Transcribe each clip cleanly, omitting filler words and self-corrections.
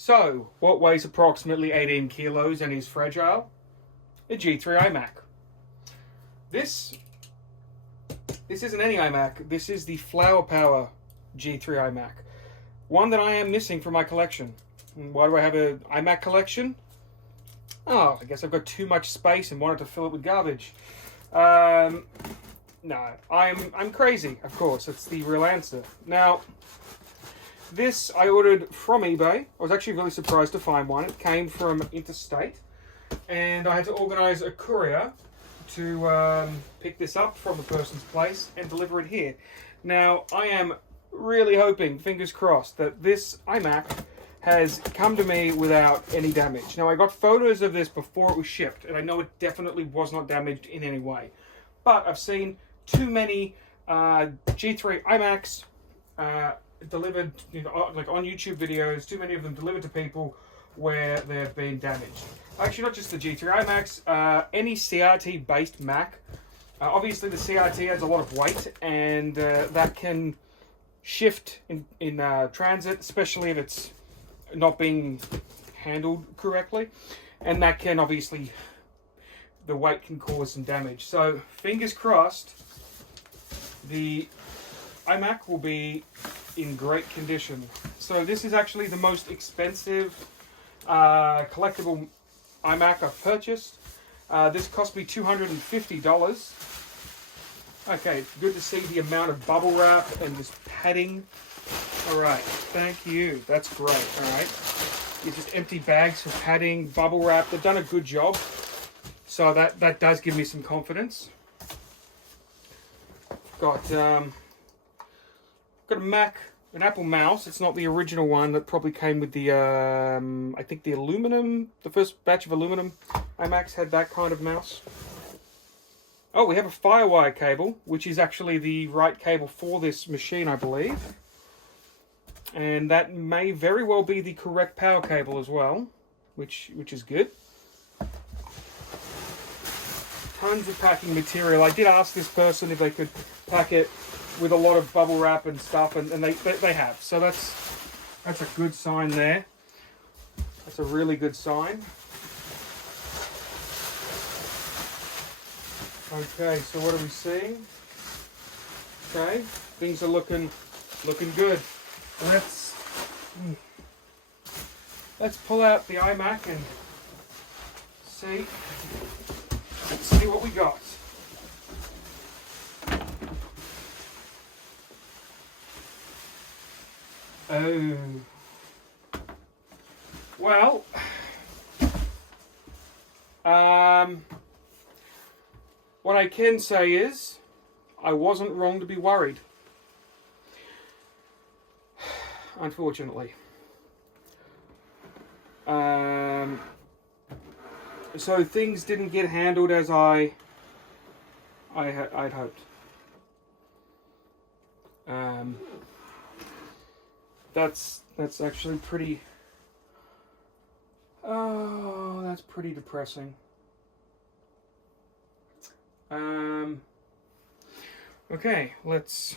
So, what weighs approximately 18 kilos and is fragile? A G3 iMac. This isn't any iMac. This is the flowerpower G3 iMac. One that I am missing from my collection. And why do I have an iMac collection? Oh, I guess I've got too much space and wanted to fill it with garbage. No, I'm crazy, of course. It's the real answer. Now, this I ordered from eBay. I was actually really surprised to find one. It came from interstate, and I had to organize a courier to pick this up from the person's place and deliver it here. Now, I am really hoping, fingers crossed, that this iMac has come to me without any damage. Now, I got photos of this before it was shipped, and I know it definitely was not damaged in any way. But I've seen too many G3 iMacs delivered, like on YouTube videos, too many of them delivered to people where they've been damaged. Actually, not just the G3 iMacs, any CRT based Mac. Obviously the CRT has a lot of weight, and that can shift in transit, especially if it's not being handled correctly, and that can obviously, the weight can cause some damage. So fingers crossed the iMac will be in great condition. So this is actually the most expensive collectible iMac I've purchased. This cost me $250. Okay, good to see the amount of bubble wrap and this padding. All right, thank you. That's great. All right, it's just empty bags for padding, bubble wrap. They've done a good job. So that does give me some confidence. Got a Mac, an Apple mouse. It's not the original one that probably came with the, I think the aluminum, the first batch of aluminum iMacs had that kind of mouse. Oh, we have a Firewire cable, which is actually the right cable for this machine, I believe. And that may very well be the correct power cable as well, which is good. Tons of packing material. I did ask this person if they could pack it with a lot of bubble wrap and stuff, and they have. So that's a good sign there. That's a really good sign. Okay, so what are we seeing? Okay, things are looking good. Let's pull out the iMac and see what we got. Oh, well, what I can say is I wasn't wrong to be worried, unfortunately. So things didn't get handled as I'd hoped. That's actually pretty. Oh, that's pretty depressing. Okay, let's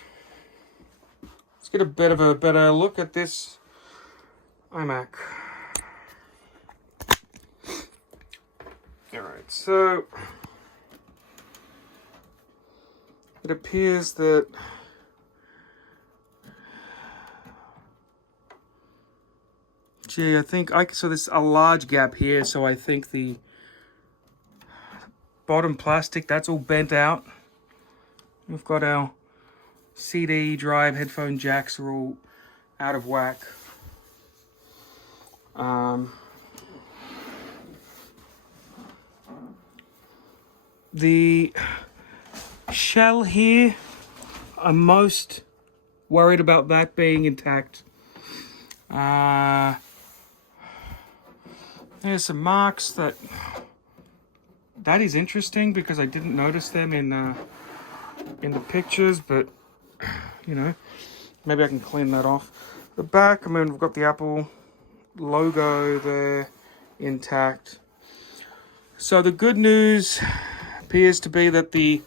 get a bit of a better look at this iMac. Alright, so it appears that so there's a large gap here, so I think the bottom plastic, that's all bent out. We've got our CD drive, headphone jacks are all out of whack. The shell here, I'm most worried about that being intact. There's some marks that is interesting because I didn't notice them in the pictures, but you know, maybe I can clean that off. The back, I mean, we've got the Apple logo there intact. So the good news appears to be that the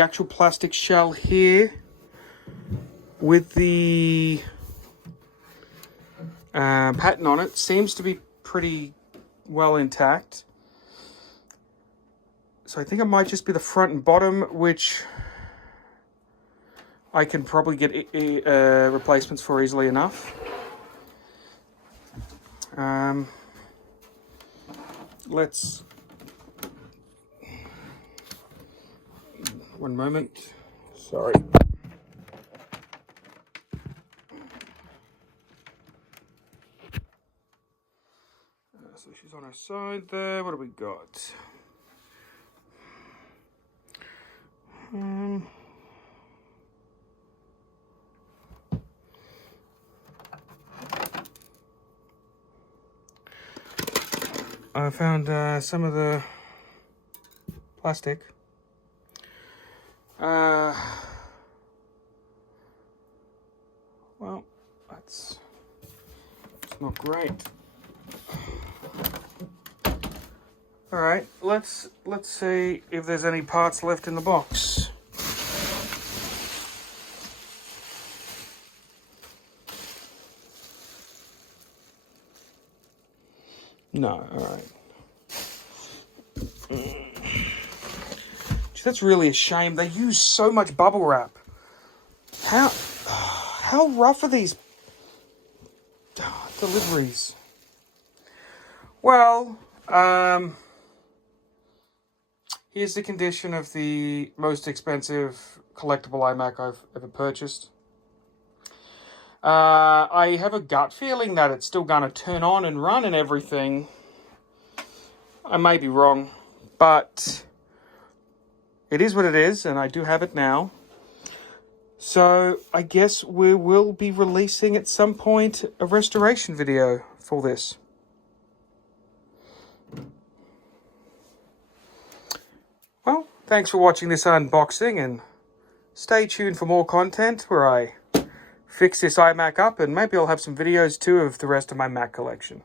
actual plastic shell here with the pattern on it. Seems to be pretty well intact. So I think it might just be the front and bottom, which I can probably get replacements for easily enough. Let's... One moment. Sorry. So she's on her side there. What do we got? I found some of the plastic. Well, it's not great. All right, let's see if there's any parts left in the box. No, all right. Gee, that's really a shame. They use so much bubble wrap. How rough are these deliveries? Well, here's the condition of the most expensive collectible iMac I've ever purchased. I have a gut feeling that it's still going to turn on and run and everything. I may be wrong, but it is what it is, and I do have it now. So I guess we will be releasing at some point a restoration video for this. Well, thanks for watching this unboxing, and stay tuned for more content where I fix this iMac up, and maybe I'll have some videos too of the rest of my Mac collection.